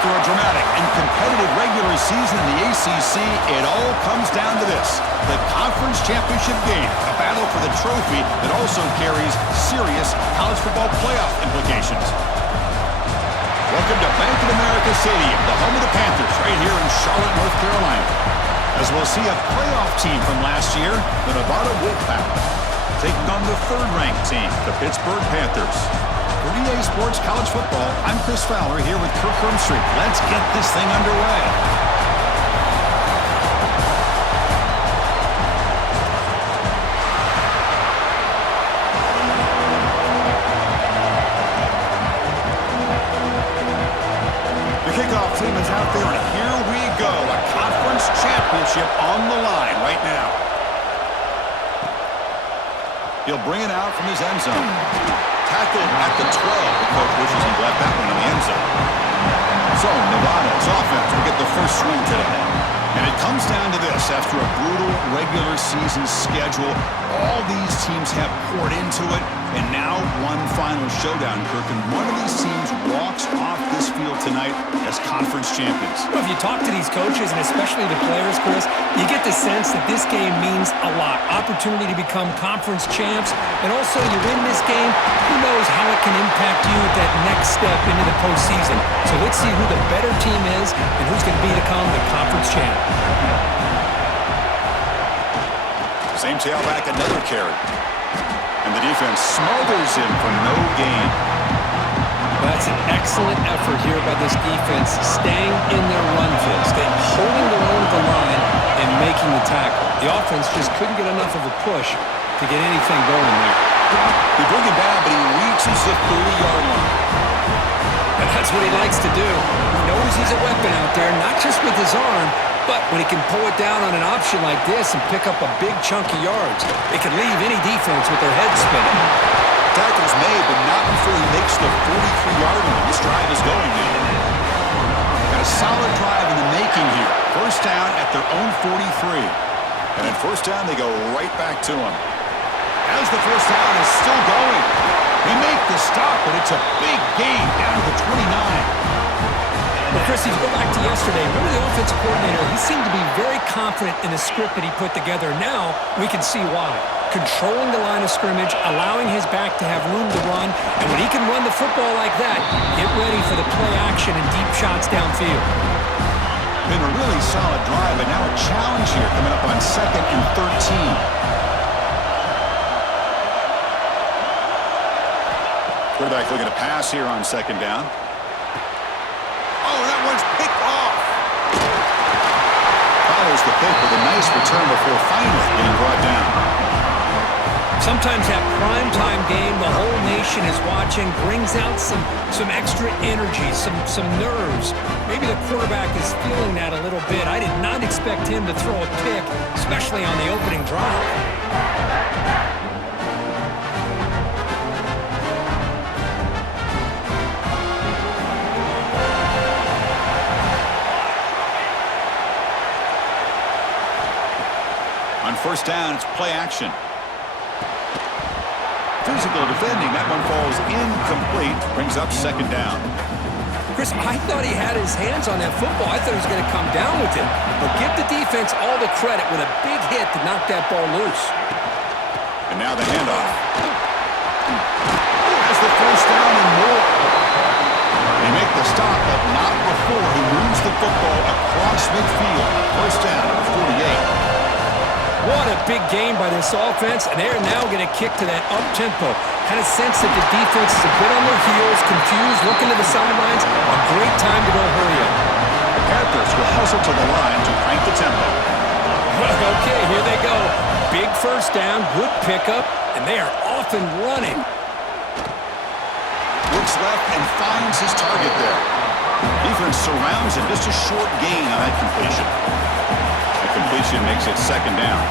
After a dramatic and competitive regular season in the ACC, it all comes down to this: the conference championship game, a battle for the trophy that also carries serious college football playoff implications. Welcome to Bank of America Stadium, the home of the Panthers, right here in Charlotte, North Carolina. As we'll see a playoff team from last year, the Nevada Wolfpack, taking on the third-ranked team, the Pittsburgh Panthers. For EA Sports College Football, I'm Chris Fowler here with Kirk Hermstreet. Let's get this thing underway. The kickoff team is out there, and here we go. A conference championship on the line right now. He'll bring it out from his end zone. Tackled at the 12. The coach wishes he left that one in the end zone. So, Nevada's offense will get the first swing today. And it comes down to this. After a brutal regular season schedule, all these teams have poured into it, and now one final showdown, Kirk. And one of these teams walks off this field tonight as conference champions. Well, if you talk to these coaches, and especially the players, Chris, you get the sense that this game means a lot. Opportunity to become conference champs, and also you win this game, who knows how it can impact you at that next step into the postseason. So let's see who the better team is and who's going to become the conference champ. Same tailback, another carry. And the defense smothers him for no gain. That's an excellent effort here by this defense, staying in their run fit, staying holding their own at the line and making the tackle. The offense just couldn't get enough of a push to get anything going there. They bring him down, but he reaches the 30-yard line. And that's what he likes to do. He knows he's a weapon out there, not just with his arm, but when he can pull it down on an option like this and pick up a big chunk of yards, it can leave any defense with their head spinning. Tackle's made, but not before he makes the 43-yard line. This drive is going now. Got a solid drive in the making here. First down at their own 43. And at first down, they go right back to him. As the first down is still going. They make the stop, but it's a big gain down to the 29. Well, Chris, if you go back to yesterday, remember the offensive coordinator, he seemed to be very confident in the script that he put together. Now we can see why. Controlling the line of scrimmage, allowing his back to have room to run, and when he can run the football like that, get ready for the play action and deep shots downfield. Been a really solid drive, but now a challenge here coming up on 2nd and 13. Quarterback looking to pass here on 2nd down. Oh, that one's picked off. Follows the pick with a nice return before finally being brought down. Sometimes that primetime game, the whole nation is watching, brings out some extra energy, some nerves. Maybe the quarterback is feeling that a little bit. I did not expect him to throw a pick, especially on the opening drive. On first down, it's play action. Physical defending. That one falls incomplete. Brings up 2nd down. Chris, I thought he had his hands on that football. I thought he was going to come down with it. But give the defense all the credit with a big hit to knock that ball loose. And now the handoff. Has the first down and more. They make the stop, but not before he moves the football across midfield. First down at the 48. What a big game by this offense, and they're now going to kick to that up-tempo. Kind of sense that the defense is a bit on their heels, confused, looking to the sidelines. A great time to go hurry up. The Panthers will hustle to the line to crank the tempo. Okay, here they go. Big first down, good pickup, and they are off and running. Looks left and finds his target there. Defense surrounds him, just a short gain on that completion. Completion makes it 2nd down.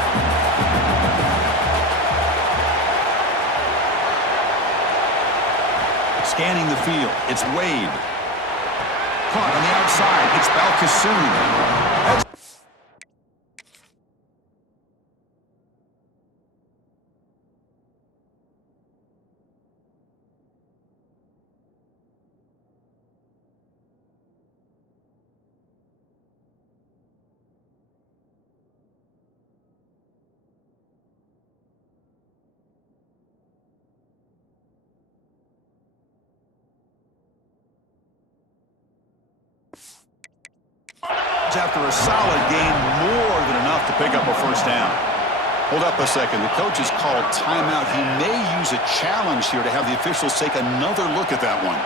Scanning the field, it's Wade. Caught on the outside, it's Balcassoon. After a solid gain, more than enough to pick up a first down. Hold up a second. The coach has called timeout. He may use a challenge here to have the officials take another look at that one.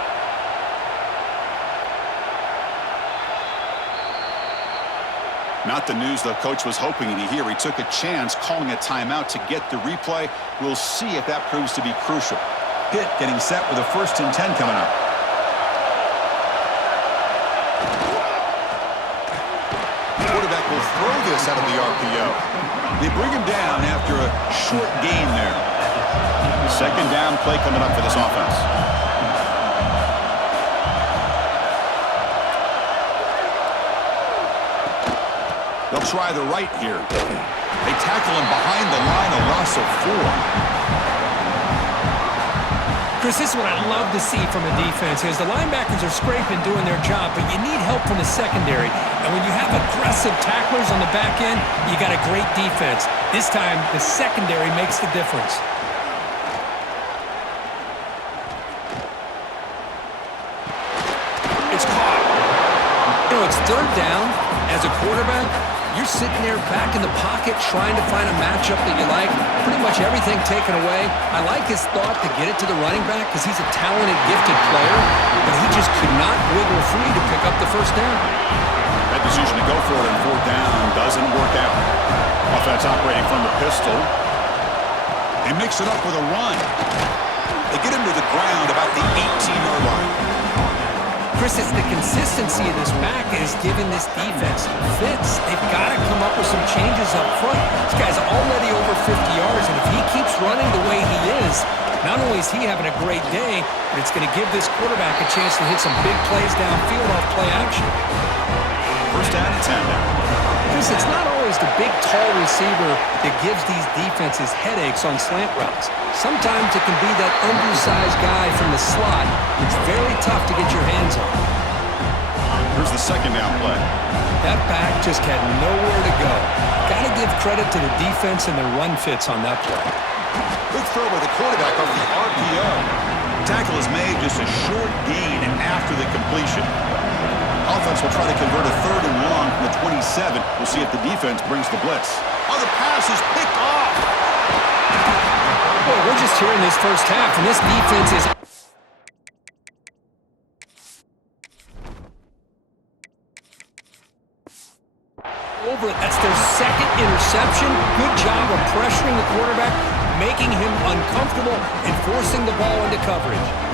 Not the news the coach was hoping to hear. He took a chance calling a timeout to get the replay. We'll see if that proves to be crucial. Pitt getting set with a 1st and 10 coming up. Quarterback will throw this out of the RPO. They bring him down after a short gain there. 2nd down play coming up for this offense. They'll try the right here. They tackle him behind the line, a loss of 4. Chris, this is what I love to see from a defense is the linebackers are scraping, doing their job, but you need help from the secondary. And when you have aggressive tacklers on the back end, you got a great defense. This time, the secondary makes the difference. It's caught. You know, it's 3rd down. As a quarterback, you're sitting there back in the pocket trying to find a matchup that you like. Pretty much everything taken away. I like his thought to get it to the running back because he's a talented, gifted player, but he just could not wiggle free to pick up the first down. That decision to go for it on 4th down doesn't work out. Offense operating from the pistol. They mix it up with a run. They get him to the ground about the 18-yard line. Chris, it's the consistency of this back that is giving this defense fits. They've got to come up with some changes up front. This guy's already over 50 yards, and if he keeps running the way he is, not only is he having a great day, but it's going to give this quarterback a chance to hit some big plays downfield off play action. 1st down and 10 now. Chris, it's not always the big, tall receiver that gives these defenses headaches on slant routes. Sometimes it can be that undersized guy from the slot. It's very tough to get your hands on. Here's the 2nd down play. That back just had nowhere to go. Got to give credit to the defense and the run fits on that play. Good throw by the quarterback off the RPO. Tackle is made, just a short gain after the completion. Offense will try to convert a 3rd and long from the 27. We'll see if the defense brings the blitz. Oh, the pass is picked off. Boy, we're just here in this first half, and this defense is over it. That's their 2nd interception. Good job of pressuring the quarterback, making him uncomfortable, and forcing the ball into coverage.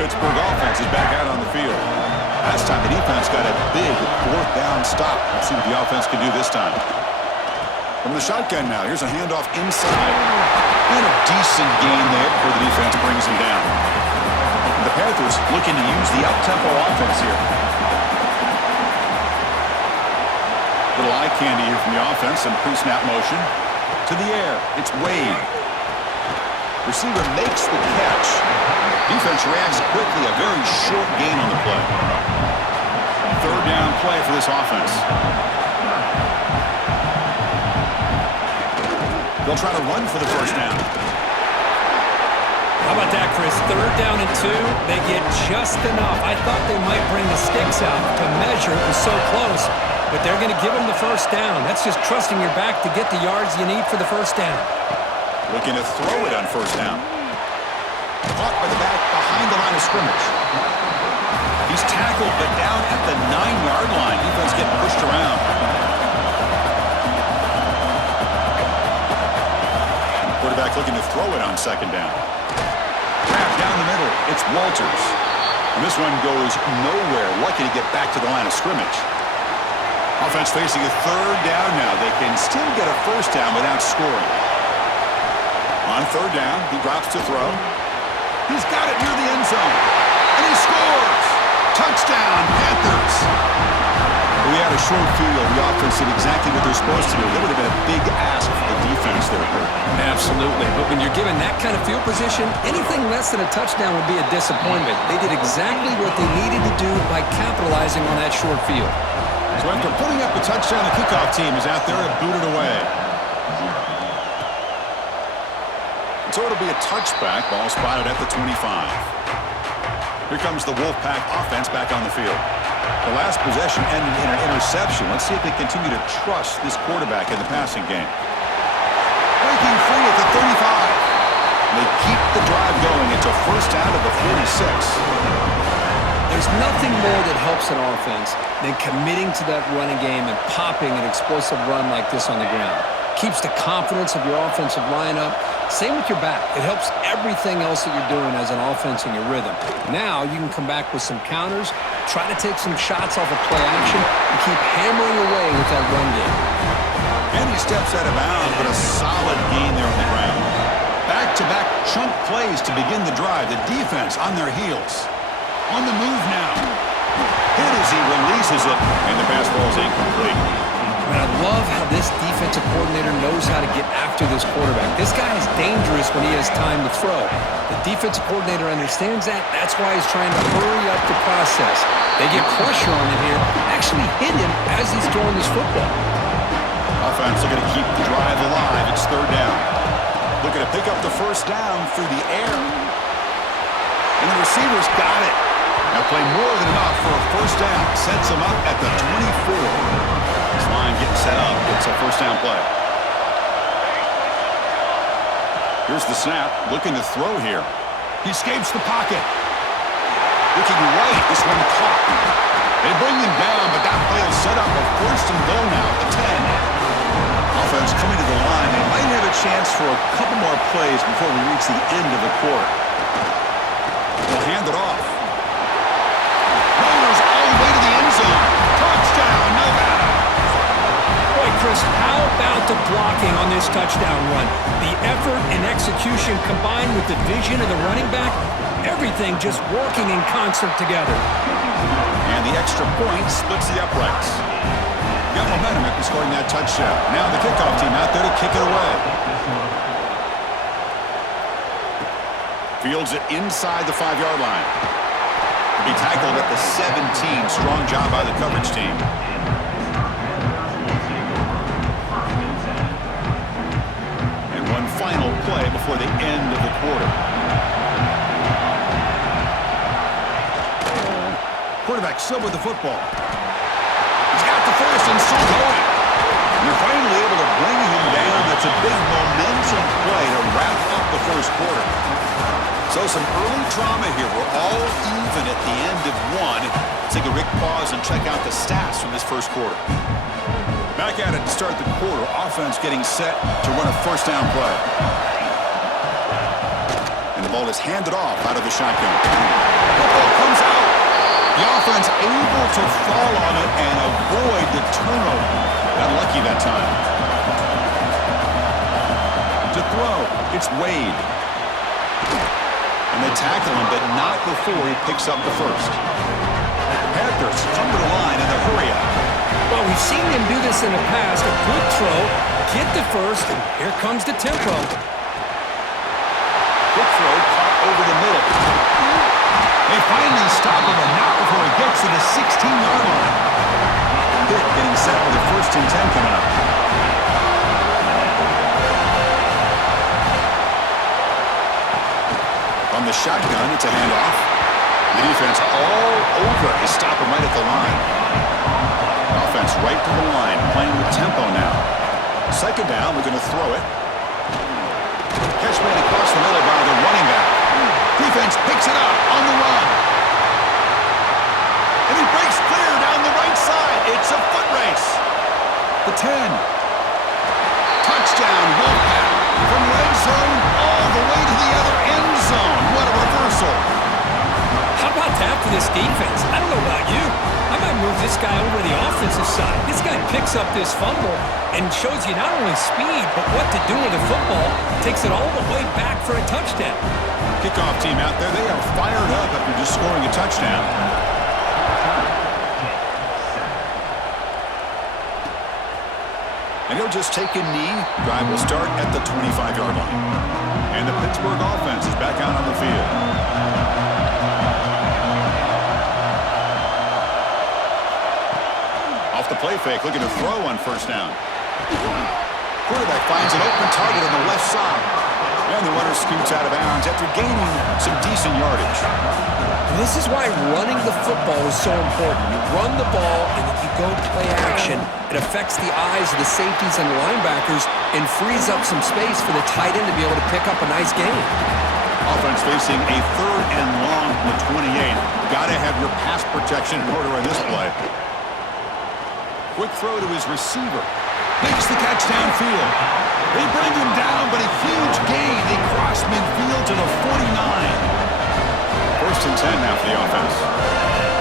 Pittsburgh offense is back out on the field. Last time the defense got a big 4th down stop. Let's see what the offense can do this time. From the shotgun now, here's a handoff inside. And a decent gain there before the defense brings him down. And the Panthers looking to use the up-tempo offense here. Little eye candy here from the offense. Some pre-snap motion. To the air. It's Wade. Receiver makes the catch. Defense reacts quickly. A very short gain on the play. 3rd down play for this offense. They'll try to run for the 1st down. How about that, Chris? 3rd down and 2. They get just enough. I thought they might bring the sticks out to measure. It was so close. But they're going to give him the 1st down. That's just trusting your back to get the yards you need for the 1st down. Looking to throw it on 1st down. Caught by the back behind the line of scrimmage. He's tackled, but down at the 9-yard line. Defense getting pushed around. Quarterback looking to throw it on 2nd down. Trap down the middle. It's Walters. And this one goes nowhere. Lucky to get back to the line of scrimmage. Offense facing a 3rd down now. They can still get a 1st down without scoring. On 3rd down, he drops to throw. He's got it near the end zone. And he scores! Touchdown, Panthers! We had a short field. The offense did exactly what they're supposed to do. That would have been a big ask for the defense there, Kurt. Absolutely. But when you're given that kind of field position, anything less than a touchdown would be a disappointment. They did exactly what they needed to do by capitalizing on that short field. So after putting up a touchdown, the kickoff team is out there and booted away. So it'll be a touchback. Ball spotted at the 25. Here comes the Wolfpack offense back on the field. The last possession ended in an interception. Let's see if they continue to trust this quarterback in the passing game. Breaking free at the 35. They keep the drive going. It's a first down at the 46. There's nothing more that helps an offense than committing to that running game and popping an explosive run like this on the ground. Keeps the confidence of your offensive lineup. Same with your back. It helps everything else that you're doing as an offense in your rhythm. Now you can come back with some counters, try to take some shots off of play action, and keep hammering away with that run game. And he steps out of bounds, but a solid gain there on the ground. Back-to-back chunk plays to begin the drive. The defense on their heels. On the move now. Hit as he releases it, and the pass ball is incomplete. And I love how this defensive coordinator knows how to get after this quarterback. This guy is dangerous when he has time to throw. The defensive coordinator understands that. That's why he's trying to hurry up the process. They get pressure on him here, actually hit him as he's throwing this football. Offense looking to keep the drive alive. It's third down. Looking to pick up the first down through the air. And the receiver's got it. Now play more than enough for a first down. Sets him up at the 24. This line getting set up. It's a first down play. Here's the snap. Looking to throw here. He escapes the pocket. Looking right. This one caught. They bring him down, but that play will set up a first and goal now at the 10. Offense coming to the line. They might have a chance for a couple more plays before we reach the end of the quarter. They'll hand it off. Rollers all the way to the end zone. Touchdown, Nevada. Boy, Chris, how about the blocking on this touchdown run? The effort and execution combined with the vision of the running back, everything just working in concert together. And the extra point splits the uprights. Got momentum after scoring that touchdown. Now the kickoff team out there to kick it away. Fields it inside the 5-yard line. To be tackled at the 17. Strong job by the coverage team. And one final play before the end of the quarter. Quarterback still with the football. He's got the first and still going. You're finally able to bring him down. That's a big momentum play to wrap up the first quarter. So some early trauma here. We're all even at the end of one. Take a quick pause and check out the stats from this first quarter. Back at it to start the quarter. Offense getting set to run a first down play. And the ball is handed off out of the shotgun. Football comes out. The offense able to fall on it and avoid the turnover. Got lucky that time. To throw, it's Wade. And they tackle him, but not before he picks up the first. Panthers come to the line in the hurry-up. Well, we've seen them do this in the past. A good throw, get the first, and here comes the tempo. Quick throw caught over the middle. They finally stop him, and not before he gets to the 16-yard line. Pitt getting set for the first and 10 coming up. From the shotgun, it's a handoff. The defense all over. They stop him right at the line. Offense right to the line, playing with tempo now. Second down, we're going to throw it. Catch made across the middle by the running back. Defense picks it up on the run. And he breaks clear down the right side. It's a foot race. The 10. Touchdown, Wolfpack. From red zone all the way to the other end zone. What a reversal. How about that for this defense? I don't know about you. I might move this guy over to the offensive side. This guy picks up this fumble and shows you not only speed, but what to do with the football. Takes it all the way back for a touchdown. Kickoff team out there, they are fired up after just scoring a touchdown. And he'll just take a knee. Drive will start at the 25-yard line. And the Pittsburgh offense is back out on the field. Off the play fake, looking to throw on first down. Quarterback finds an open target on the left side. And the runner scoots out of bounds after gaining some decent yardage. This is why running the football is so important. You run the ball, and if you go play action, it affects the eyes of the safeties and linebackers and frees up some space for the tight end to be able to pick up a nice gain. Offense facing a 3rd and long from the 28. Got to have your pass protection in order on this play. Quick throw to his receiver. Makes the catch downfield. They bring him down, but a huge gain. They cross midfield to the 49. 1st and 10 now for the offense.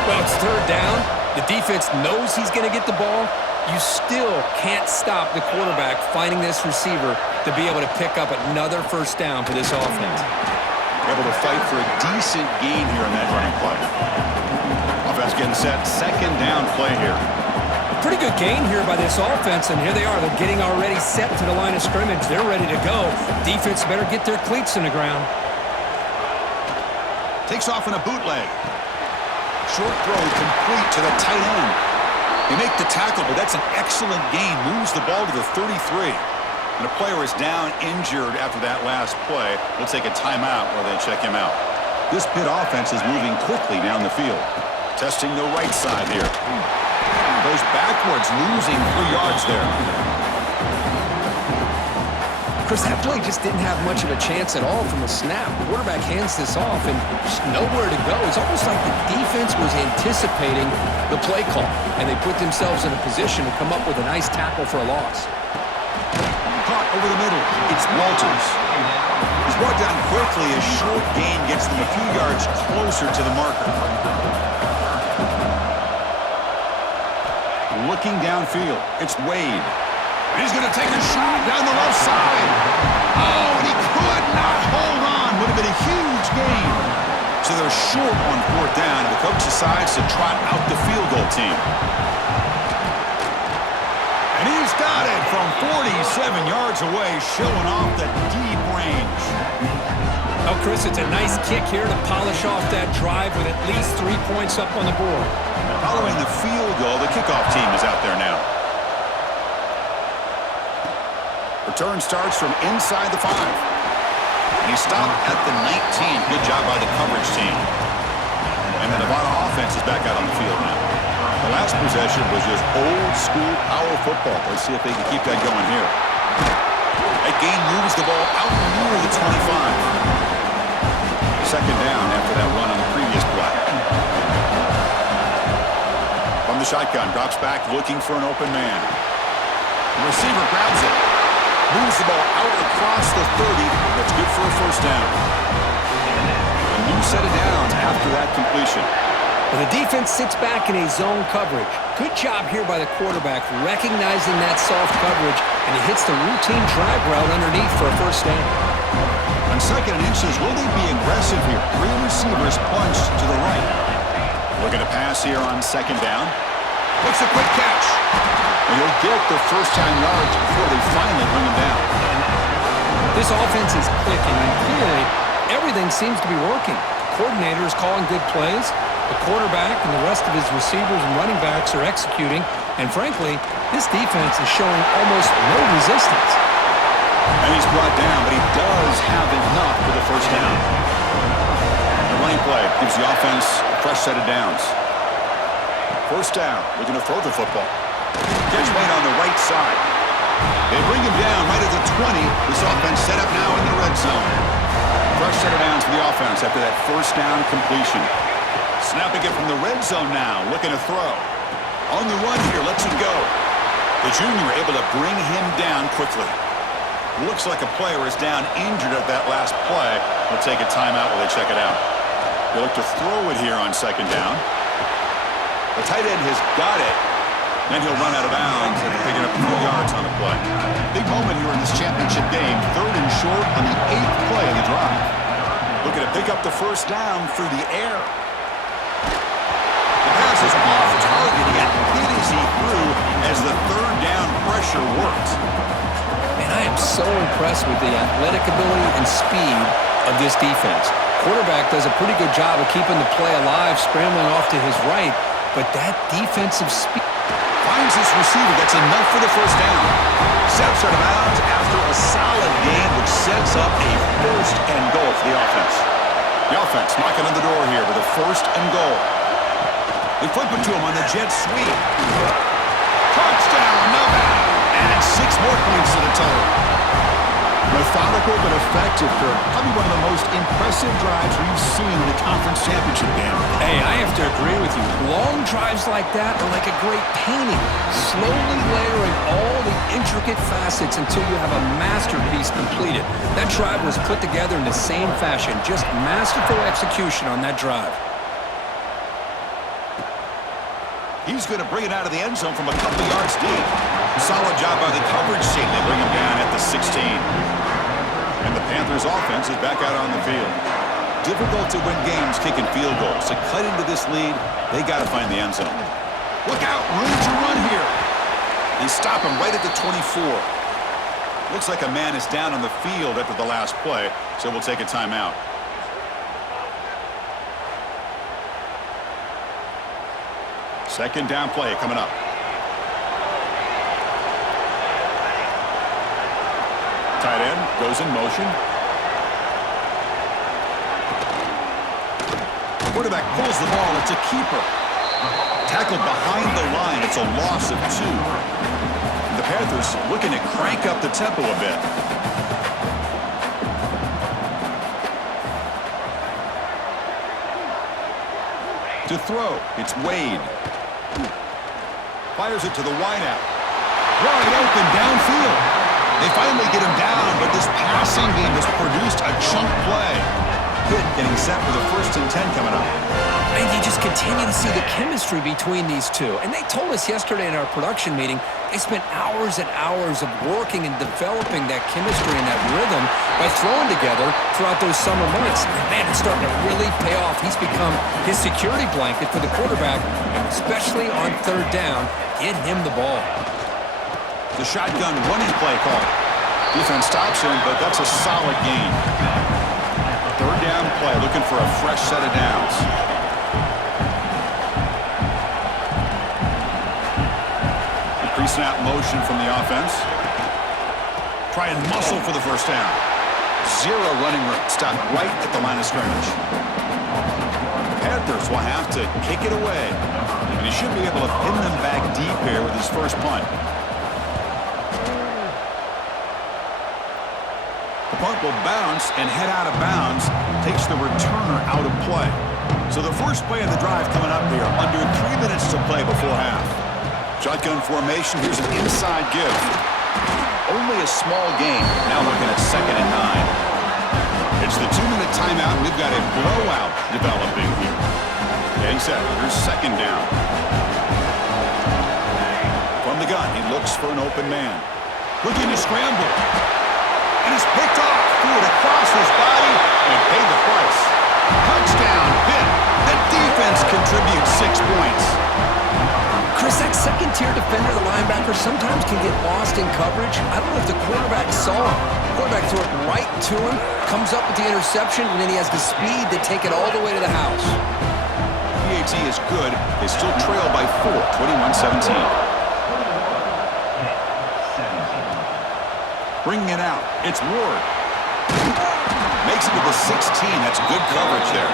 Well, it's 3rd down. The defense knows he's going to get the ball. You still can't stop the quarterback finding this receiver to be able to pick up another 1st down for this offense. Able to fight for a decent gain here in that running play. Offense getting set. 2nd down play here. Pretty good gain here by this offense, and here they are. They're getting already set to the line of scrimmage. They're ready to go. Defense better get their cleats in the ground. Takes off in a bootleg. Short throw complete to the tight end. They make the tackle, but that's an excellent gain. Moves the ball to the 33. And a player is down injured after that last play. They'll take a timeout while they check him out. This Pitt offense is moving quickly down the field. Testing the right side here. Goes backwards, losing 3 yards there. Chris, that play just didn't have much of a chance at all from the snap. Quarterback hands this off and just nowhere to go. It's almost like the defense was anticipating the play call, and they put themselves in a position to come up with a nice tackle for a loss. Caught over the middle. It's Walters. He's brought down quickly. A short gain gets them a few yards closer to the marker. Looking downfield. It's Wade. And he's going to take a shot down the left side. Oh, and he could not hold on. Would have been a huge gain. So they're short on 4th down, and the coach decides to trot out the field goal team. And he's got it from 47 yards away, showing off the deep range. Oh, Chris, it's a nice kick here to polish off that drive with at least 3 points up on the board. Following the field goal, the kickoff team is out there now. Return starts from inside the 5. And he stopped at the 19. Good job by the coverage team. And the Nevada offense is back out on the field now. The last possession was just old-school power football. Let's see if they can keep that going here. That gain moves the ball out near the 25. 2nd down after that run on the previous play. From the shotgun, drops back looking for an open man. The receiver grabs it. Moves the ball out across the 30. That's good for a 1st down. A new set of downs after that completion. Well, the defense sits back in a zone coverage. Good job here by the quarterback, recognizing that soft coverage, and he hits the routine drag route underneath for a 1st down. On 2nd and inches, will they be aggressive here? 3 receivers punched to the right. Looking to pass here on 2nd down. Makes a quick catch. And he'll get the 1st-time yards before they finally bring him down. This offense is clicking, and clearly everything seems to be working. The coordinator is calling good plays. The quarterback and the rest of his receivers and running backs are executing. And frankly, this defense is showing almost no resistance. And he's brought down, but he does have enough for the 1st down. The running play gives the offense a fresh set of downs. 1st down, looking to throw the football. Catch made on the right side. They bring him down right at the 20. This offense set up now in the red zone. Fresh set of downs for the offense after that 1st down completion. Snapping it from the red zone now, looking to throw. On the run here, lets it go. The junior able to bring him down quickly. Looks like a player is down injured at that last play. We'll take a timeout while they check it out. They look to throw it here on 2nd down. The tight end has got it. Then he'll run out of bounds after picking up a few yards on the play. Big moment here in this championship game. 3rd and short on the 8th play of the drive. Looking to pick up the 1st down through the air. The pass is off target. He got hit as he threw as the 3rd down pressure worked. Man, I am so impressed with the athletic ability and speed of this defense. Quarterback does a pretty good job of keeping the play alive, scrambling off to his right, but that defensive speed finds this receiver. That's enough for the 1st down. Steps out of bounds after a solid gain, which sets up a first and goal for the offense. The offense knocking on the door here with a first and goal. They flip it to him on the jet sweep. Touchdown, Nevada. And 6 more points to the total. Methodical but effective, Kirk. Probably one of the most impressive drives we've seen in the conference championship game. Hey, I have to agree with you. Long drives like that are like a great painting, slowly layering all the intricate facets until you have a masterpiece completed. That drive was put together in the same fashion, just masterful execution on that drive. He's going to bring it out of the end zone from a couple yards deep. Solid job by the coverage team. They bring him down at the 16. And the Panthers offense is back out on the field. Difficult to win games kicking field goals. To cut into this lead, they got to find the end zone. Look out, room to run here. They stop him right at the 24. Looks like a man is down on the field after the last play, so we'll take a timeout. Second down play coming up. Tight end goes in motion. Quarterback pulls the ball. It's a keeper. Tackled behind the line. It's a loss of 2. The Panthers looking to crank up the tempo a bit. To throw, it's Wade. Fires it to the wideout. Wide open downfield. They finally get him down, but this passing game has produced a chunk play. Good, getting set for the 1st and 10 coming up. And you just continue to see the chemistry between these two. And they told us yesterday in our production meeting, they spent hours and hours of working and developing that chemistry and that rhythm by throwing together throughout those summer months. And man, it's starting to really pay off. He's become his security blanket for the quarterback, and especially on 3rd down, get him the ball. The shotgun running play call. Defense stops him, but that's a solid gain. 3rd down play, looking for a fresh set of downs. Pre-snap motion from the offense. Try and muscle for the 1st down. 0 running room. Stop right at the line of scrimmage. The Panthers will have to kick it away. And he should be able to pin them back deep here with his first punt. The punt will bounce and head out of bounds. Takes the returner out of play. So the first play of the drive coming up here. Under 3 minutes to play before half. Shotgun formation. Here's an inside give. Only a small gain. Now looking at 2nd and 9. It's the 2-minute timeout. We've got a blowout developing here. Getting set. Here's 2nd down. From the gun, he looks for an open man. Looking to scramble. And it's picked off. Threw it across his body and paid the price. Touchdown, Pitt. The defense contributes 6 points. Chris, that second-tier defender, the linebacker, sometimes can get lost in coverage. I don't know if the quarterback saw him. The quarterback threw it right to him, comes up with the interception, and then he has the speed to take it all the way to the house. PAT is good. They still trail by 4, 21-17. Bringing it out. It's Ward. Makes it to the 16. That's good coverage there.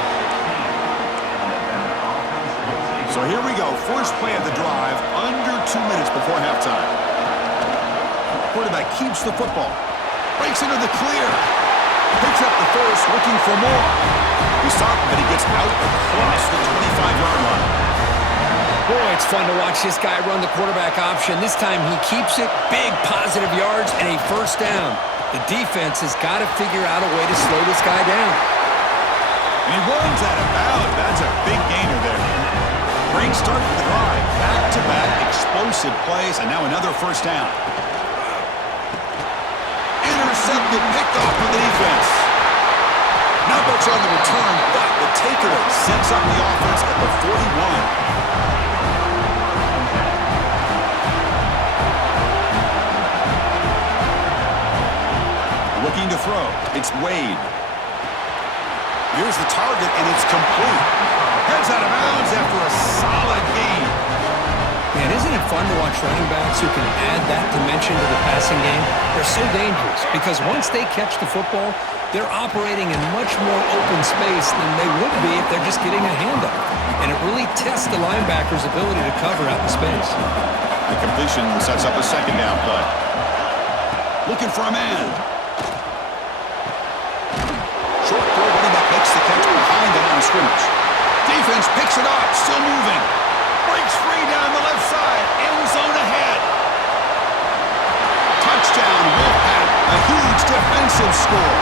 So here we go. First play of the drive. Under 2 minutes before halftime. Quarterback keeps the football. Breaks into the clear. Picks up the first, looking for more. He stopped, but he gets out across the 25-yard line. Boy, it's fun to watch this guy run the quarterback option. This time he keeps it. Big positive yards and a 1st down. The defense has got to figure out a way to slow this guy down. And he runs out of bounds. That's a big gainer there. Great start for the drive. Back-to-back explosive plays, and now another 1st down. Intercepted, picked off for the defense. Not much on the return, but the takeaway sets up the offense at the 41. Looking to throw. It's Wade. Here's the target, and it's complete. Heads out of bounds after a solid gain. Yeah, And isn't it fun to watch running backs who can add that dimension to the passing game? They're so dangerous because once they catch the football, they're operating in much more open space than they would be if they're just getting a handoff. And it really tests the linebacker's ability to cover out in space. The completion sets up a second down play. Looking for a man. Short throw, running back makes the catch behind the line of scrimmage. Defense picks it up, still moving. Breaks free down the left side. End zone ahead. Touchdown, Wolfpack. A huge defensive score.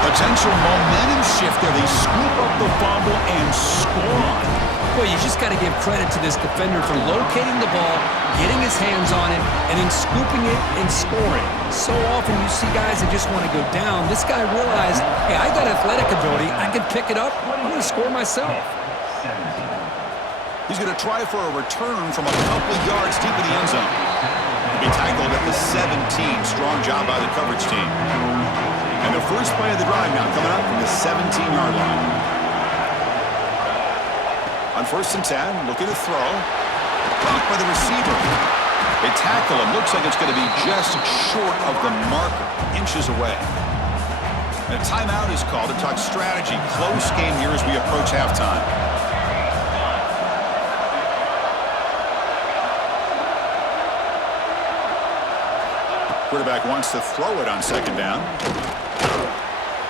Potential momentum shift there. They scoop up the fumble and score on it. Well, you just got to give credit to this defender for locating the ball, getting his hands on it, and then scooping it and scoring. So often you see guys that just want to go down. This guy realized, hey, I got athletic ability. I can pick it up. I'm going to score myself. He's going to try for a return from a couple yards deep in the end zone. He'll be tackled at the 17. Strong job by the coverage team. And the first play of the drive now coming up from the 17-yard line. On 1st and 10, looking to throw. Blocked by the receiver. They tackle him. Looks like it's going to be just short of the marker, inches away. And a timeout is called to talk strategy. Close game here as we approach halftime. Quarterback wants to throw it on 2nd down.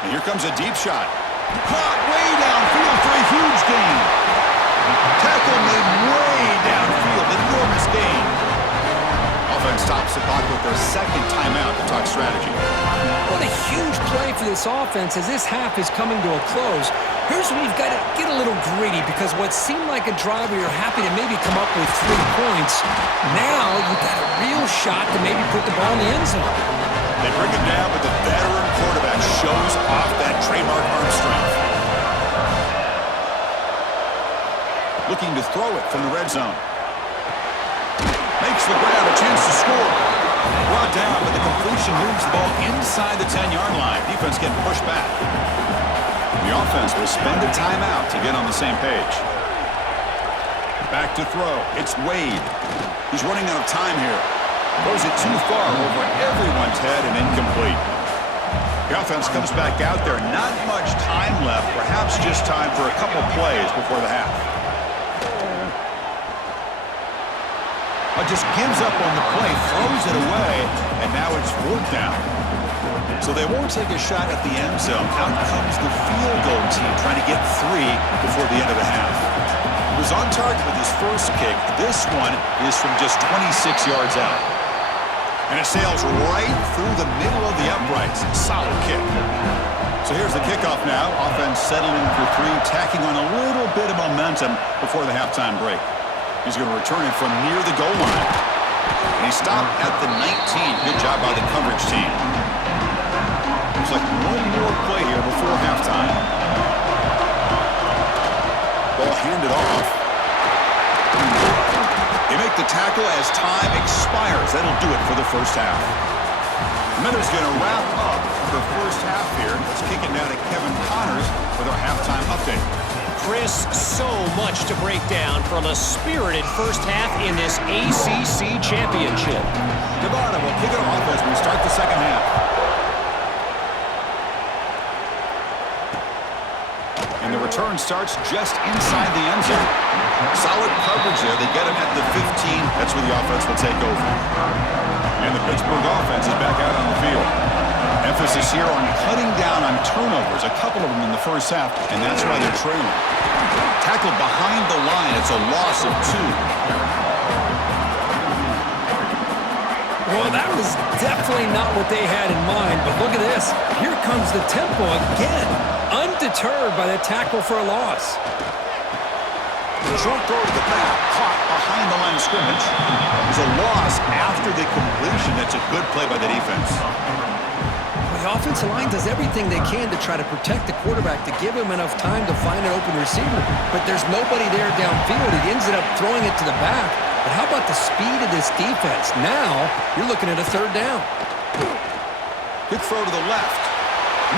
And here comes a deep shot. Caught way downfield for a huge gain. Tackle made way downfield. Enormous gain. Offense stops the clock with their 2nd timeout to talk strategy. What a huge play for this offense as this half is coming to a close. Here's where you've got to get a little greedy because what seemed like a drive where you're happy to maybe come up with 3 points, now you've got a real shot to maybe put the ball in the end zone. They bring him down, but the veteran quarterback shows off that trademark arm strength. Looking to throw it from the red zone. Makes the grab, a chance to score. Brought down, but the completion moves the ball inside the 10-yard line. Defense getting pushed back. The offense will spend a timeout to get on the same page. Back to throw. It's Wade. He's running out of time here. Throws it too far over everyone's head and incomplete. The offense comes back out there. Not much time left. Perhaps just time for a couple plays before the half. But just gives up on the play, throws it away, and now it's 4th down. So they won't take a shot at the end zone. Out comes the field goal team trying to get 3 before the end of the half. He was on target with his first kick. This one is from just 26 yards out. And it sails right through the middle of the uprights. Solid kick. So here's the kickoff now. Offense settling for 3, tacking on a little bit of momentum before the halftime break. He's going to return it from near the goal line. And he stopped at the 19. Good job by the coverage team. Looks like one more play here before halftime. Ball handed off. They make the tackle as time expires. That'll do it for the first half. Miller's going to wrap up the first half here. Let's kick it now to Kevin Connors with our halftime update. Chris, so much to break down from a spirited first half in this ACC championship. Nevada will kick it off as we start the second half. And the return starts just inside the end zone. Solid coverage there. They get him at the 15. That's where the offense will take over. And the Pittsburgh offense is back out on the field. Emphasis here on cutting down on turnovers, a couple of them in the first half, and that's why they're trailing. Tackled behind the line, it's a loss of 2. Well, that was definitely not what they had in mind, but look at this. Here comes the tempo again, undeterred by the tackle for a loss. Short throw to the back, caught behind the line of scrimmage. It was a loss after the completion. That's a good play by the defense. The offensive line does everything they can to try to protect the quarterback, to give him enough time to find an open receiver. But there's nobody there downfield. He ends up throwing it to the back. But how about the speed of this defense? Now you're looking at a 3rd down. Good throw to the left.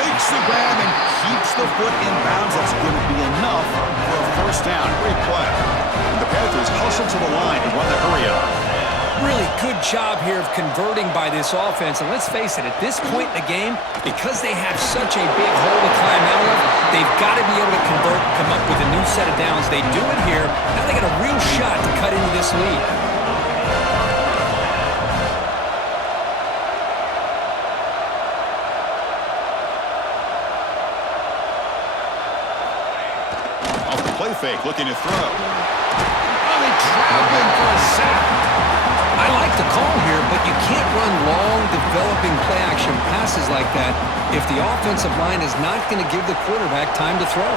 Makes the grab and keeps the foot in bounds. That's going to be enough for a first down. Great play. The Panthers hustle to the line and run the hurry up. Really good job here of converting by this offense. And let's face it, at this point in the game, because they have such a big hole to climb out of, they've got to be able to convert, come up with a new set of downs. They do it here. Now they got a real shot to cut into this lead. Off the play fake, looking to throw. Oh, they trap him for a sack. I like the call here, but you can't run long, developing play-action passes like that if the offensive line is not going to give the quarterback time to throw.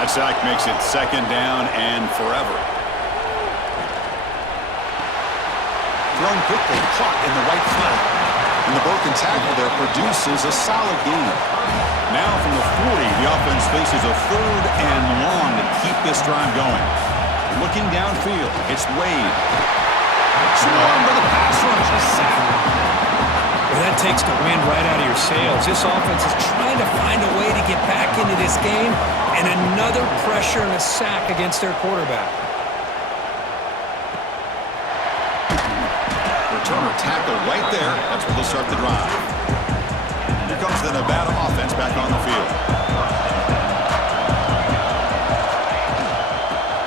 That sack makes it second down and forever. Thrown quickly, caught in the right flat. And the broken tackle there produces a solid gain. Now from the 40, the offense faces a third and long to keep this drive going. Looking downfield, it's Wade. Swarm by the pass rush, a sack. Well, that takes the wind right out of your sails. This offense is trying to find a way to get back into this game, and another pressure and a sack against their quarterback. Returner tackle right there. That's where they'll start the drive. Here comes the Nevada offense back on the field.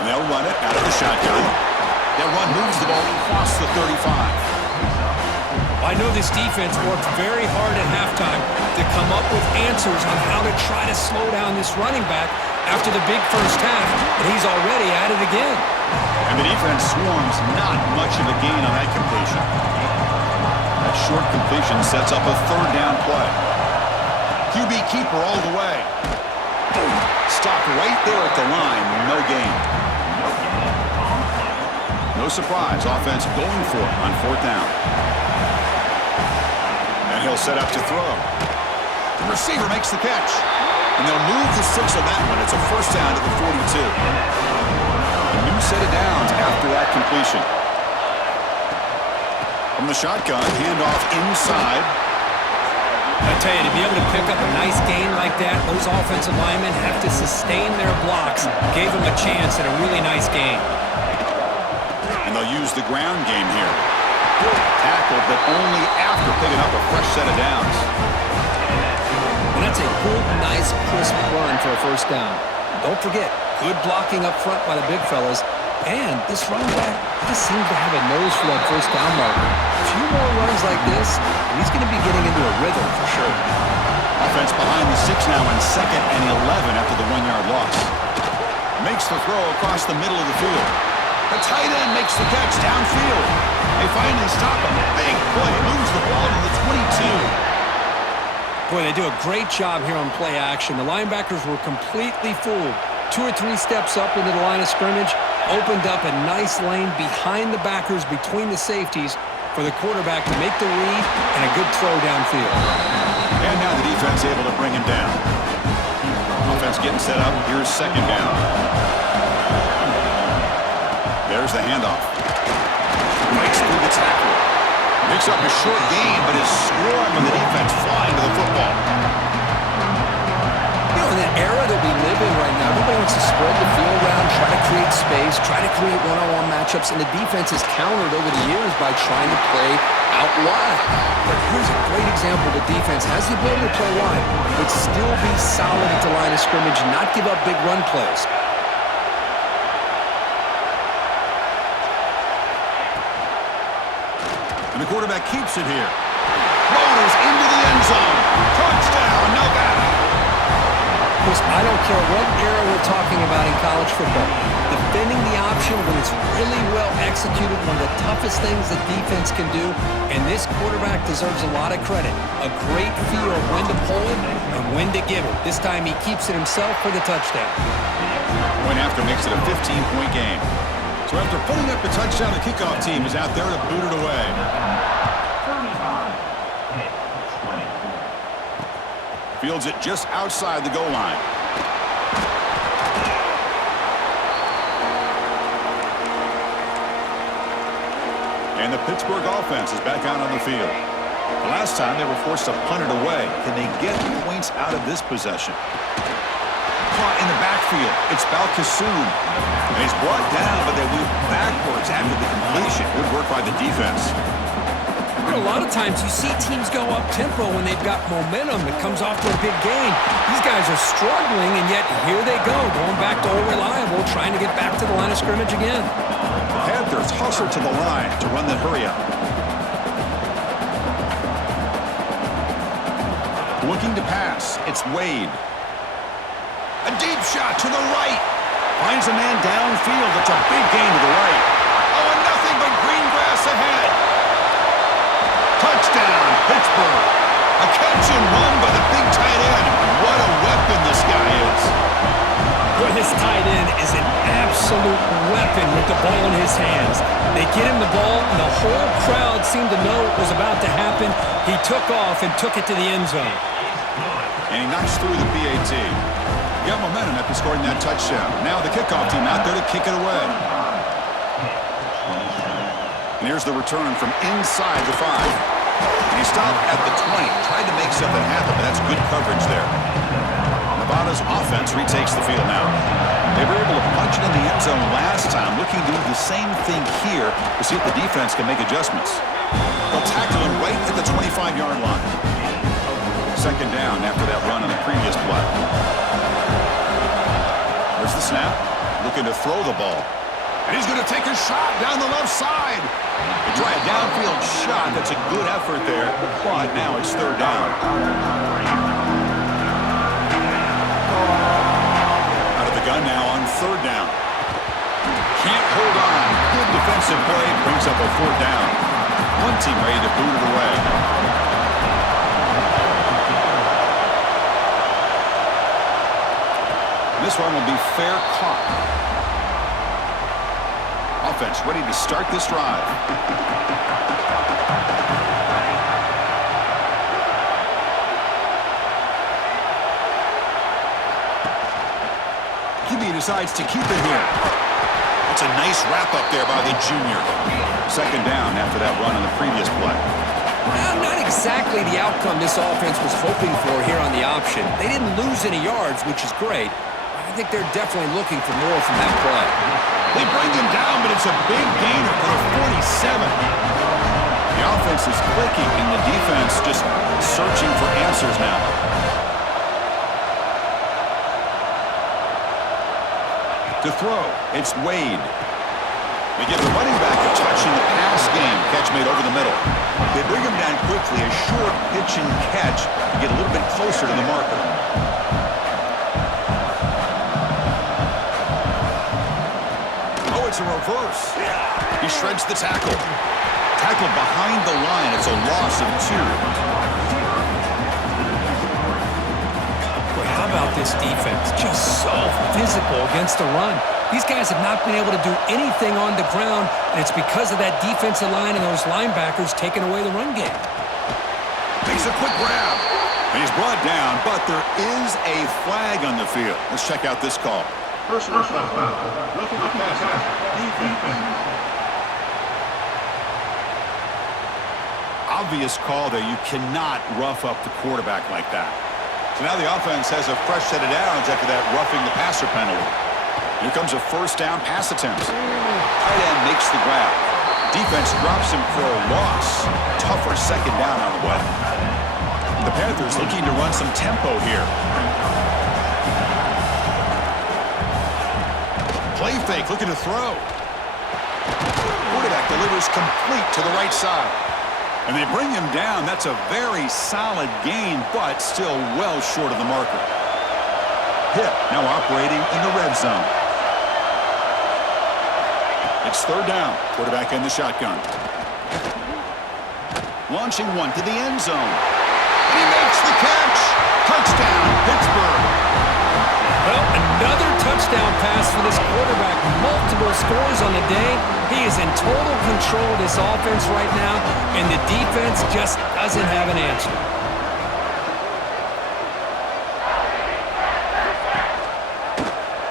And they'll run it out of the shotgun. That run moves the ball across the 35. I know this defense worked very hard at halftime to come up with answers on how to try to slow down this running back after the big first half, and he's already at it again. And the defense swarms not much of a gain on that completion. That short completion sets up a third down play. QB keeper all the way. Stopped right there at the line, no gain. No surprise, offense going for it on fourth down. And he'll set up to throw. The receiver makes the catch. And they'll move the 6 on that one. It's a first down to the 42. A new set of downs after that completion. From the shotgun, handoff inside. I tell you, to be able to pick up a nice gain like that, those offensive linemen have to sustain their blocks. Gave them a chance at a really nice gain. And they'll use the ground game here. Tackled, but only after picking up a fresh set of downs. And that's a good, nice, crisp run for a first down. Don't forget, good blocking up front by the big fellas. And this running back, he seems to have a nose for that first down marker. A few more runs like this, and he's going to be getting into a rhythm for sure. Offense behind the 6 now in second and 11 after the 1-yard loss. Makes the throw across the middle of the field. The tight end makes the catch downfield. They finally stop him. Big play. Moves the ball to the 22. Boy, they do a great job here on play action. The linebackers were completely fooled. 2 or 3 steps up into the line of scrimmage, opened up a nice lane behind the backers between the safeties for the quarterback to make the read and a good throw downfield. And now the defense able to bring him down. Offense getting set up. Here's second down. There's the handoff. Breaks through the tackle. Picks up a short gain, but is swarmed with the defense flying to the football. You know, in the era that we live in right now, everybody wants to spread the field around, try to create space, try to create one-on-one matchups, and the defense has countered over the years by trying to play out wide. But here's a great example. The defense has the ability to play wide, but still be solid at the line of scrimmage, not give up big run plays. And the quarterback keeps it here. Motors into the end zone. Touchdown, Nevada. Chris, I don't care what era we're talking about in college football. Defending the option when it's really well executed, one of the toughest things that defense can do, and this quarterback deserves a lot of credit. A great feel of when to pull it and when to give it. This time he keeps it himself for the touchdown. Point after makes it a 15-point game. So after putting up the touchdown, the kickoff team is out there to boot it away. Fields it just outside the goal line. And the Pittsburgh offense is back out on the field. The last time they were forced to punt it away. Can they get points out of this possession? caught in the backfield. It's Balkasoon. And he's brought down, but they move backwards after the completion. Good work by the defense. A lot of times you see teams go up-tempo when they've got momentum. It comes off to a big gain. These guys are struggling, and yet here they go, going back to old reliable, trying to get back to the line of scrimmage again. The Panthers hustle to the line to run the hurry-up. Looking to pass. It's Wade. A deep shot to the right. Finds a man downfield. It's a big gain to the right. Oh, and nothing but green grass ahead. Touchdown, Pittsburgh. A catch and run by the big tight end. What a weapon this guy is. Well, his tight end is an absolute weapon with the ball in his hands. They get him the ball, and the whole crowd seemed to know what was about to happen. He took off and took it to the end zone. And he knocks through the PAT. Got momentum after scoring that touchdown. Now the kickoff team out there to kick it away. And here's the return from inside the 5. And he stopped at the 20. Tried to make something happen, but that's good coverage there. Nevada's offense retakes the field now. They were able to punch it in the end zone last time, looking to do the same thing here to see if the defense can make adjustments. They'll tackle him right at the 25-yard line. Second down after that run on the previous play. There's the snap. Looking to throw the ball. And he's going to take a shot down the left side. They try a downfield shot. That's a good effort there. But now it's third down. Out of the gun now on third down. Can't hold on. Good defensive play. Brings up a fourth down. One team ready to boot it away. This one will be fair caught. Offense ready to start this drive. QB decides to keep it here. That's a nice wrap-up there by the junior. Second down after that run on the previous play. Well, not exactly the outcome this offense was hoping for here on the option. They didn't lose any yards, which is great. I think they're definitely looking for more from that play. They bring him down, but it's a big gainer for a 47. The offense is clicking, and the defense just searching for answers now. To throw, it's Wade. They give the running back a touch in the pass game. Catch made over the middle. They bring him down quickly, a short pitch and catch to get a little bit closer to the marker. It's a reverse. He shreds the tackle. Tackle behind the line. It's a loss of 2. Boy, how about this defense? Just so physical against the run. These guys have not been able to do anything on the ground, and it's because of that defensive line and those linebackers taking away the run game. Makes a quick grab. And he's brought down, but there is a flag on the field. Let's check out this call. Personal foul. Looking to pass. Defense. Obvious call there. You cannot rough up the quarterback like that. So now the offense has a fresh set of downs after that roughing the passer penalty. Here comes a first down pass attempt. Tight end makes the grab. Defense drops him for a loss. Tougher second down on the way. The Panthers looking to run some tempo here. Play fake, looking to throw. Quarterback delivers complete to the right side. And they bring him down. That's a very solid gain, but still well short of the marker. Pitt now operating in the red zone. It's third down. Quarterback in the shotgun. Launching one to the end zone. And he makes the catch. Touchdown, Pittsburgh. Well, another touchdown pass for this quarterback. Multiple scores on the day. He is in total control of this offense right now, and the defense just doesn't have an answer.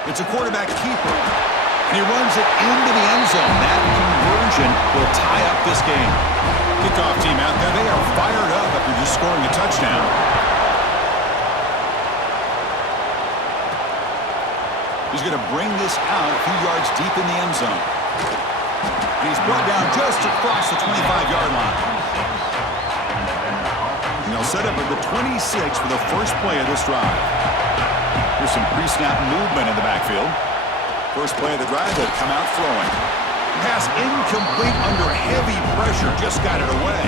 It's a quarterback keeper, and he runs it into the end zone. That conversion will tie up this game. Kickoff team out there, they are fired up after just scoring a touchdown. He's going to bring this out a few yards deep in the end zone. And he's brought down just across the 25-yard line. And they'll set up at the 26 for the first play of this drive. Here's some pre-snap movement in the backfield. First play of the drive, they'll come out throwing. Pass incomplete under heavy pressure, just got it away.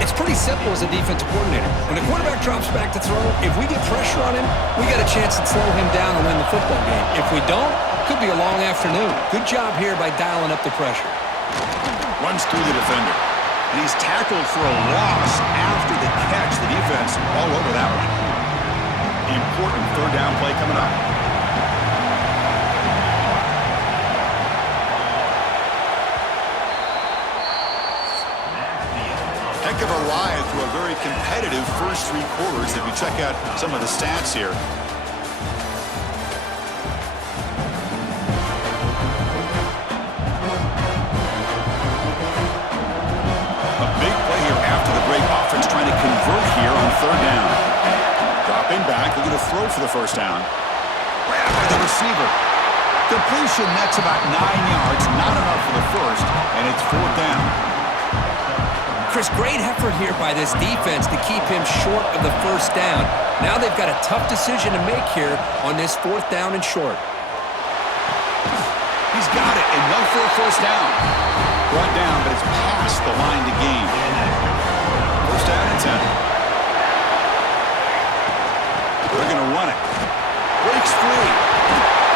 It's pretty simple as a defensive coordinator. When the quarterback drops back to throw, if we get pressure on him, we got a chance to slow him down and win the football game. If we don't, could be a long afternoon. Good job here by dialing up the pressure. Runs through the defender. And he's tackled for a loss after the catch. The defense all over that one. Important third down play coming up. Heck of a ride through a very competitive first three quarters if you check out some of the stats here. A big play here after the break. Offense trying to convert here on third down. Dropping back, looking to throw for the first down. Grabbed by the receiver. Completion, that's about 9 yards. Not enough for the first, and it's fourth down. Chris, great effort here by this defense to keep him short of the first down. Now they've got a tough decision to make here on this fourth down and short. He's got it, enough for a first down. Brought down, but it's past the line to gain. First down and 10. They're going to run it. Breaks free.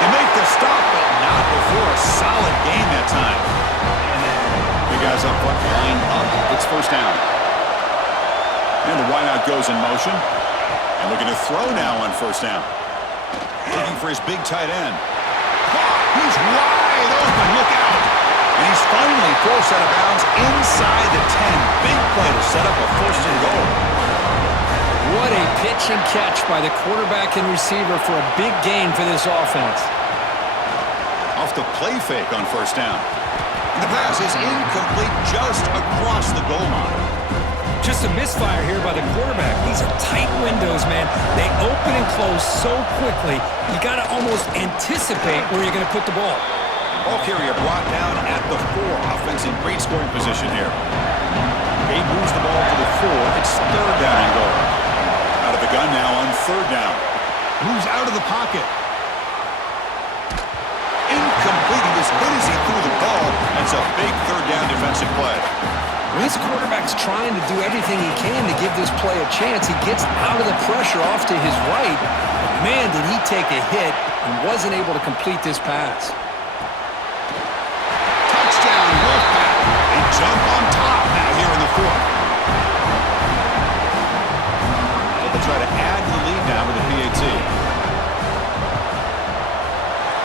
They make the stop, but not before a solid gain that time. Big guys up front, line up. It's first down. And the wideout goes in motion. And looking to throw now on first down. Looking for his big tight end. He's wide open. Look out. And he's finally forced out of bounds inside the 10. Big play to set up a first and goal. What a pitch and catch by the quarterback and receiver for a big gain for this offense. Off the play fake on first down. And the pass is incomplete just across the goal line. Just a misfire here by the quarterback. These are tight windows, man. They open and close so quickly, you got to almost anticipate where you're going to put the ball. Ball carrier brought down at the 4. Offense in great scoring position here. Gabe moves the ball to the 4. It's third down and goal. Out of the gun now on third down. Moves out of the pocket. Incomplete. He was good as he threw the ball. That's a big third down defensive play. When his quarterback's trying to do everything he can to give this play a chance, he gets out of the pressure off to his right. But man, did he take a hit and wasn't able to complete this pass. Touchdown, Wolfpack. They jump on top now here in the fourth. So they'll try to add to the lead now with the PAT.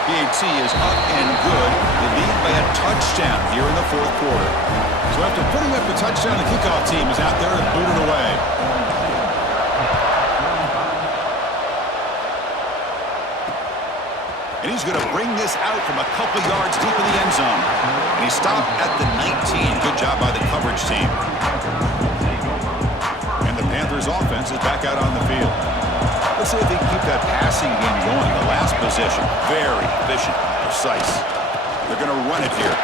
PAT is up and good. They lead by a touchdown here in the fourth quarter. So after putting up the touchdown, the kickoff team is out there and booted away. And he's going to bring this out from a couple yards deep in the end zone. And he stopped at the 19. Good job by the coverage team. And the Panthers offense is back out on the field. Let's see if they can keep that passing game going. The last possession, very efficient, precise. They're going to run it here.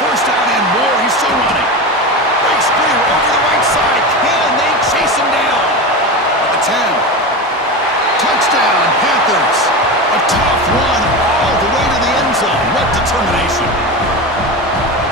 First down and more. He's still running. Breaks free over the right side. Can they chase him down? At the 10. Touchdown, Panthers. A tough run all the way to the end zone. What determination.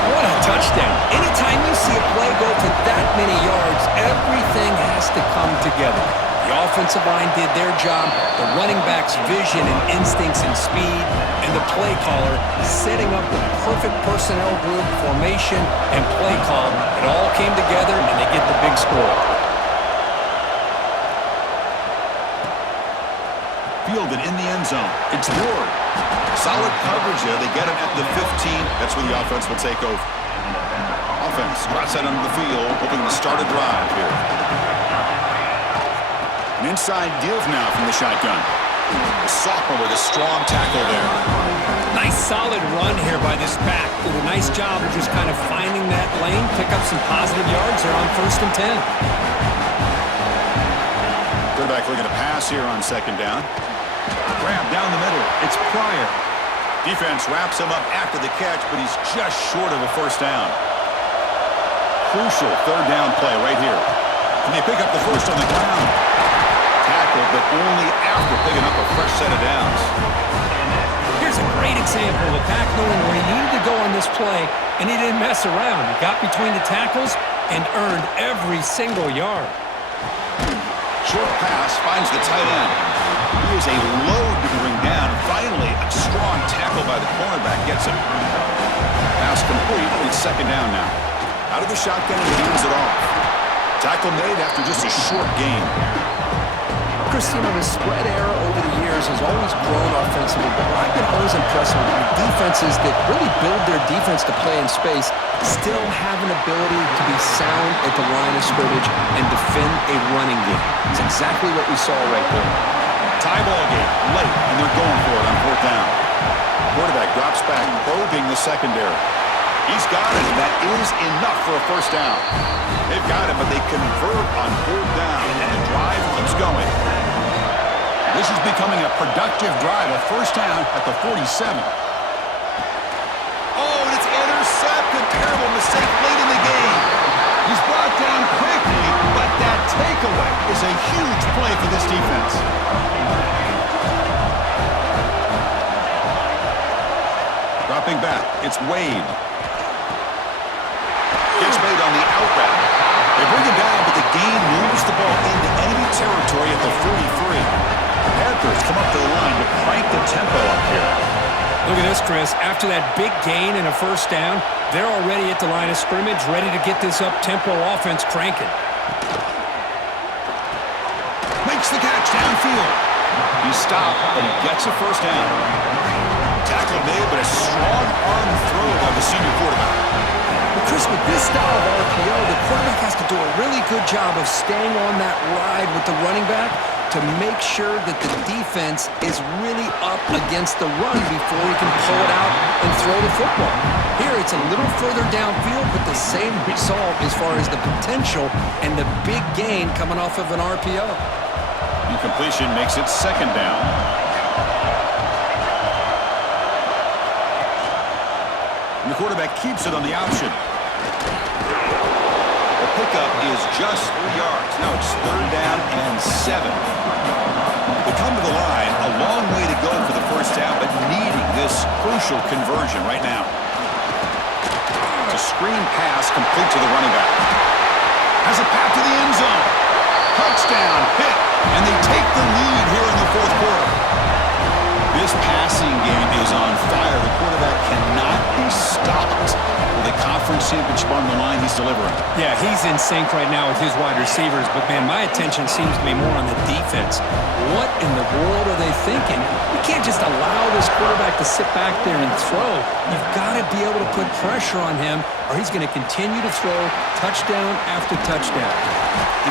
What a touchdown. Anytime you see a play go for that many yards, everything has to come together. The offensive line did their job, the running back's vision and instincts and speed, and the play caller setting up the perfect personnel group, formation, and play call. It all came together, and they get the big score. Fielded in the end zone. It's Ward. Solid coverage there. They get him at the 15. That's where the offense will take over. Offense drops out onto the field, hoping to start a drive here. An inside give now from the shotgun. The sophomore with a strong tackle there. Nice solid run here by this back. Did a nice job of just kind of finding that lane, pick up some positive yards. They're on first and 10. Quarterback looking to pass here on second down. Grab down the middle. It's Pryor. Defense wraps him up after the catch, but he's just short of a first down. Crucial third down play right here. Can they pick up the first on the ground? Tackled, but only after picking up a fresh set of downs. Here's a great example of the back knowing where he needed to go on this play, and he didn't mess around. He got between the tackles and earned every single yard. Short pass finds the tight end. He is a load to bring down. Finally, a strong tackle by the cornerback gets him. Pass complete. It's second down now. Out of the shotgun and hands it off. Tackle made after just a short gain. Chris, the spread era over the years has always grown offensively, but I've been always impressed with defenses that really build their defense to play in space, still have an ability to be sound at the line of scrimmage and defend a running game. It's exactly what we saw right there. Tie ball game, late, and they're going for it on fourth down. Quarterback drops back, probing the secondary. He's got it, and that is enough for a first down. They've got it, but they convert on fourth down, and the drive keeps going. This is becoming a productive drive, a first down at the 47. Oh, and it's intercepted. Terrible mistake late in the game. He's brought down quickly, but that takeaway is a huge play for this defense. Dropping back, it's Wade. Gets made on the out route. They bring him down, but the gain moves the ball into enemy territory at the 43. The Panthers come up to the line to crank the tempo up here. Look at this, Chris. After that big gain and a first down, they're already at the line of scrimmage, ready to get this up-tempo offense cranking. Makes the catch downfield. He stopped, but he gets a first down. Tackle made, but a strong arm throw by the senior quarterback. Well, Chris, with this style of RPO, the quarterback has to do a really good job of staying on that ride with the running back to make sure that the defense is really up against the run before he can pull it out and throw the football. Here, it's a little further downfield, but the same result as far as the potential and the big gain coming off of an RPO. Incompletion makes it second down. And the quarterback keeps it on the option. The pickup is just 3 yards. Now it's third down and 7. They come to the line, a long way to go for the first down, but needing this crucial conversion right now. It's a screen pass complete to the running back. Has a path to the end zone. Touchdown, Pitt, and they take the lead here in the fourth quarter. This passing game is on fire. The quarterback cannot be stopped. With the conference championship on the line, he's delivering. Yeah, he's in sync right now with his wide receivers, but, man, my attention seems to be more on the defense. What in the world are they thinking? You can't just allow this quarterback to sit back there and throw. You've got to be able to put pressure on him, or he's going to continue to throw touchdown after touchdown.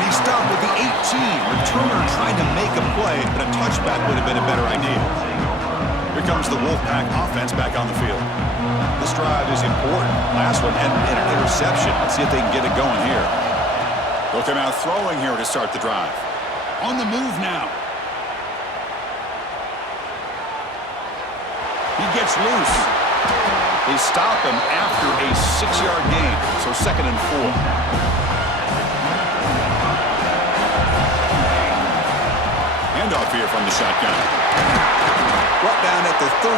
And he stopped with the 18. Returner trying to make a play, but a touchback would have been a better idea. Here comes the Wolfpack offense back on the field. This drive is important. Last one ended in an interception. Let's see if they can get it going here. They'll come out throwing here to start the drive. On the move now. He gets loose. They stop him after a 6-yard gain, so second and 4. Handoff here from the shotgun. Brought down at the 33.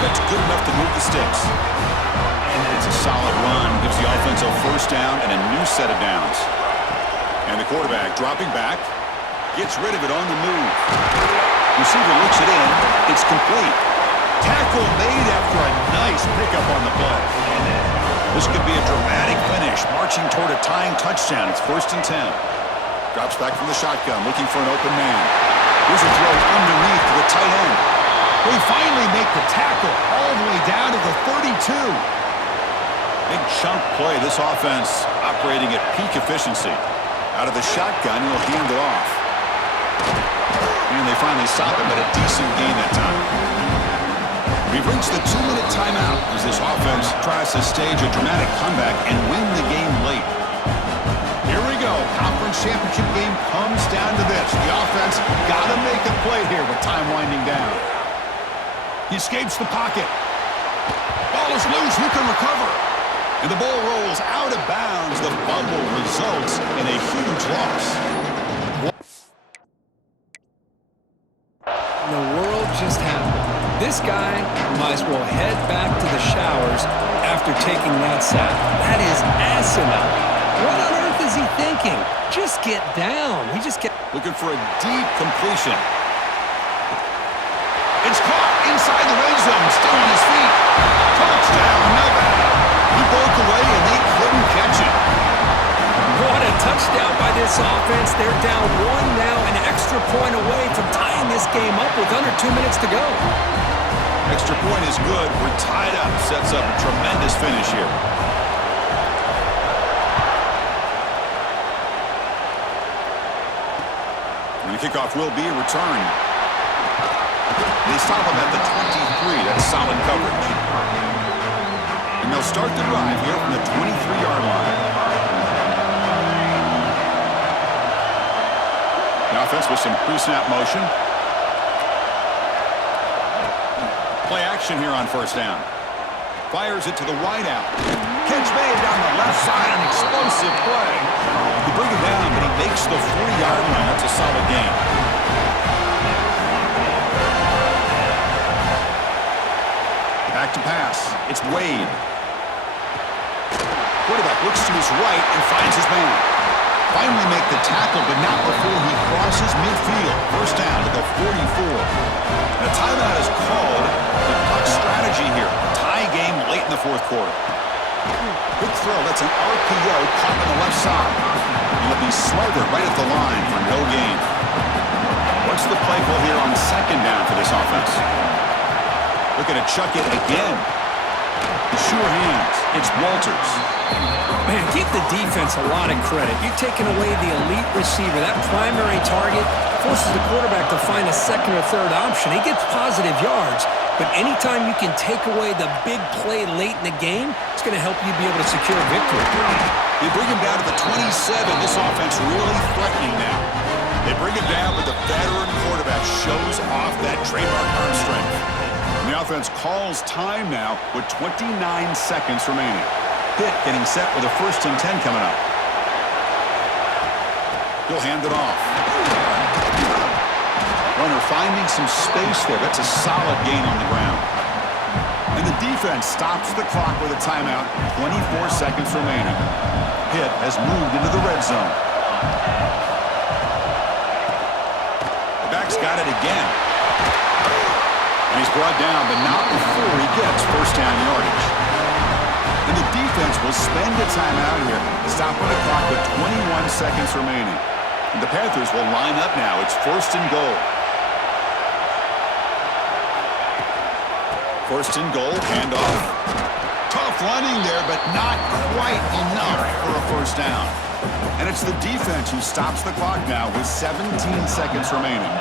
That's good enough to move the sticks. It's a solid run. Gives the offense a first down and a new set of downs. And the quarterback dropping back. Gets rid of it on the move. Receiver looks it in. It's complete. Tackle made after a nice pickup on the play. This could be a dramatic finish. Marching toward a tying touchdown. It's first and 10. Drops back from the shotgun, looking for an open man. Here's a throw underneath to the tight end. They finally make the tackle all the way down to the 32. Big chunk play. This offense operating at peak efficiency. Out of the shotgun, he'll hand it off. And they finally stop him at a decent gain that time. We've reached the 2-minute timeout as this offense tries to stage a dramatic comeback and win the game late. Here we go. Conference championship game comes down to this. The offense got to make a play here with time winding down. He escapes the pocket. Ball is loose. Who can recover? And the ball rolls out of bounds. The fumble results in a huge loss. The world just happened. This guy might as well head back to the showers after taking that sack. That is asinine. What on earth is he thinking? Just get down. He just get looking for a deep completion. It's caught inside the red zone, still on his feet. Touchdown, Nevada. He broke away and they couldn't catch him. What a touchdown by this offense. They're down one now, an extra point away from tying this game up with under 2 minutes to go. Extra point is good. We're tied up. Sets up a tremendous finish here. And the kickoff will be a return. They stop him at the 23. That's solid coverage. And they'll start the drive here from the 23-yard line. The offense with some pre-snap motion. Play action here on first down. Fires it to the wide out. Catch made down the left side. An explosive play. They bring it down, but he makes the 40-yard line. That's a solid gain. Back to pass. It's Wade. Quarterback looks to his right and finds his man. Finally make the tackle, but not before he crosses midfield. First down to the 44. And a timeout is called. The puck strategy here. Tie game late in the fourth quarter. Quick throw. That's an RPO caught on the left side. And it'll be smothered right at the line for no gain. What's the play call here on second down for this offense? Looking to chuck it again. Sure hands. It's Walters. Man, give the defense a lot of credit. You're taking away the elite receiver. That primary target forces the quarterback to find a second or third option. He gets positive yards, but anytime you can take away the big play late in the game, it's going to help you be able to secure a victory. They bring him down to the 27. This offense really threatening now. They bring it down, but the veteran quarterback shows off that trademark arm strength. And the offense calls time now with 29 seconds remaining. Pitt getting set with a 1st and 10 coming up. He'll hand it off. Runner finding some space there. That's a solid gain on the ground. And the defense stops the clock with a timeout. 24 seconds remaining. Pitt has moved into the red zone. The back's got it again. And he's brought down, but not before he gets first down yardage. And the defense will spend a timeout here, stopping the clock with 21 seconds remaining. And the Panthers will line up now. It's 1st and goal. 1st and goal, handoff. Tough running there, but not quite enough for a first down. And it's the defense who stops the clock now with 17 seconds remaining.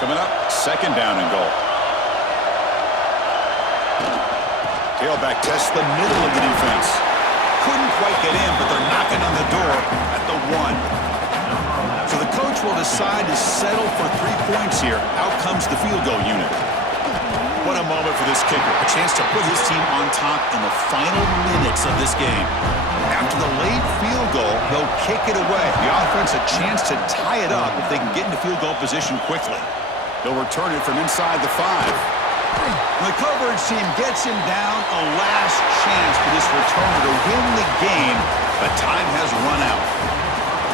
Coming up, 2nd down and goal. Tailback tests the middle of the defense. Couldn't quite get in, but they're knocking on the door at the 1. So the coach will decide to settle for 3 points here. Out comes the field goal unit. What a moment for this kicker. A chance to put his team on top in the final minutes of this game. After the late field goal, they'll kick it away. The offense a chance to tie it up if they can get into field goal position quickly. They'll return it from inside the 5. The coverage team gets him down. A last chance for this returner to win the game, but time has run out.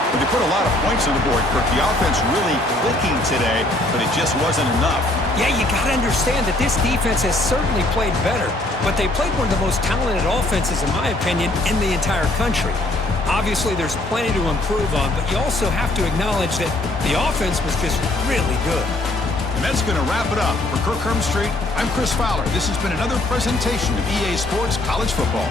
But they put a lot of points on the board, Kirk. The offense really clicking today, but it just wasn't enough. Yeah, you got to understand that this defense has certainly played better, but they played one of the most talented offenses, in my opinion, in the entire country. Obviously, there's plenty to improve on, but you also have to acknowledge that the offense was just really good. And that's going to wrap it up. For Kirk Street, I'm Chris Fowler. This has been another presentation of EA Sports College Football.